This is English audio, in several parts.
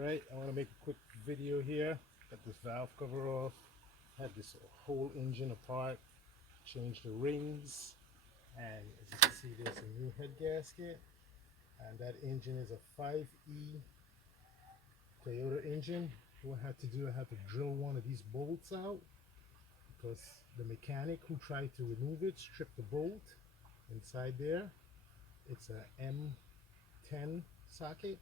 Alright, I want to make a quick video here. Got this valve cover off. Had this whole engine apart. Changed the rings. And as you can see, there's a new head gasket. And that engine is a 5E Toyota engine. What I had to do, I had to drill one of these bolts out because the mechanic who tried to remove it stripped the bolt inside there. It's a M10 socket.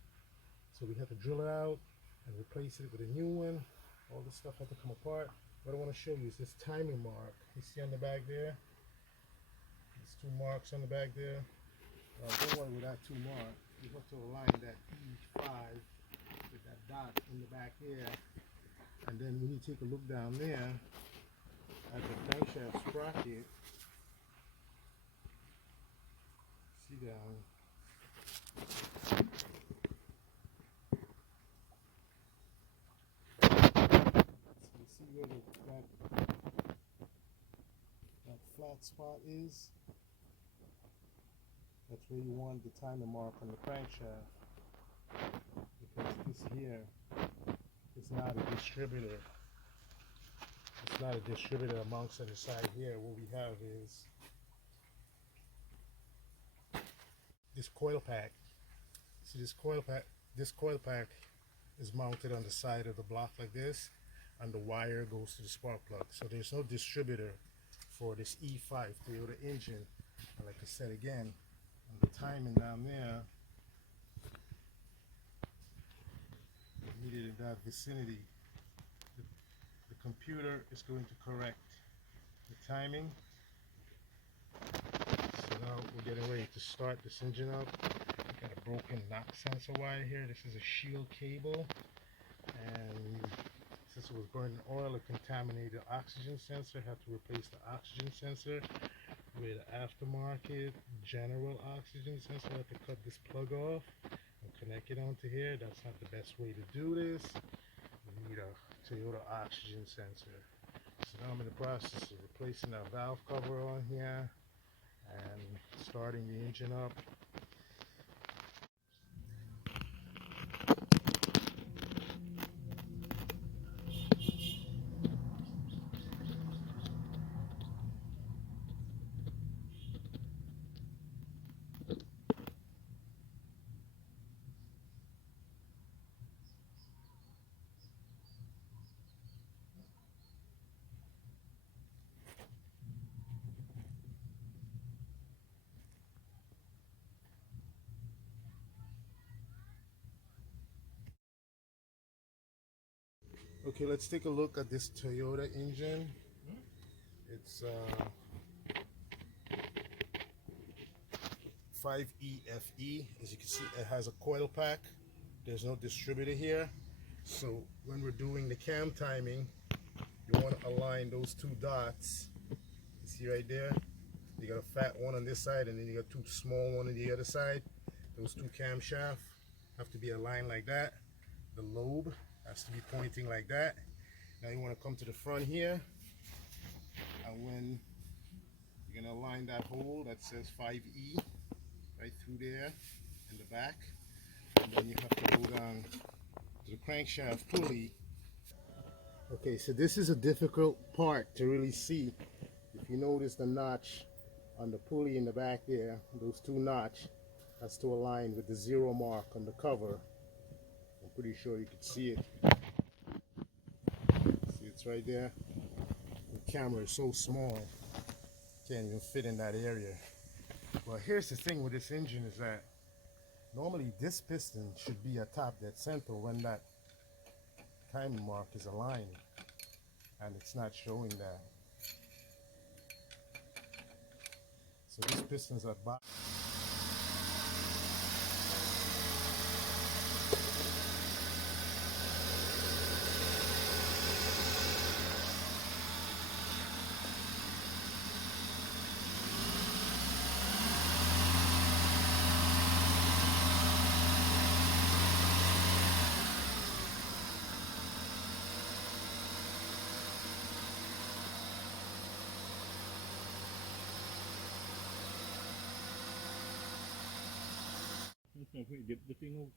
So we had to drill it out and replace it with a new one. All this stuff had to come apart. What I want to show you is this timing mark. You see on the back there? There's two marks on the back there. Don't worry with that two mark. You have to align that E5 with that dot in the back there. And then when you take a look down there at the crankshaft sprocket, see down. You see where that flat spot is? That's where you want the timing mark on the crankshaft. Because this here is not a distributor. It's not a distributor amongst the side here. What we have is this coil pack. See this coil pack? This coil pack is mounted on the side of the block like this, and the wire goes to the spark plug. So there's no distributor for this E5 Toyota engine. And like I said again, on the timing down there, needed in that vicinity. The computer is going to correct the timing. So now we're getting ready to start this engine up. We got a broken knock sensor wire here. This is a shield cable, and since it was burning oil, it contaminated the oxygen sensor. Had to replace the oxygen sensor with an aftermarket general oxygen sensor. I had to cut this plug off and connect it onto here. That's not the best way to do this. You need a Toyota oxygen sensor. So now I'm in the process of replacing that valve cover on here and starting the engine up. Okay, let's take a look at this Toyota engine. It's 5EFE. As you can see, it has a coil pack. There's no distributor here. So when we're doing the cam timing, you want to align those two dots. You see right there? You got a fat one on this side, and then you got two small one on the other side. Those two camshafts have to be aligned like that. The lobe has to be pointing like that. Now you want to come to the front here, and when you're going to align that hole that says 5E right through there in the back, and then you have to go down to the crankshaft pulley. Okay, so this is a difficult part to really see. If you notice the notch on the pulley in the back there, those two notch has to align with the 0 mark on the cover. I'm pretty sure you can see it. See, it's right there. The camera is so small, can't even fit in that area. Well, here's the thing with this engine is that normally this piston should be atop that center when that timing mark is aligned, and it's not showing that. So this piston's at bottom. Dip the thing out.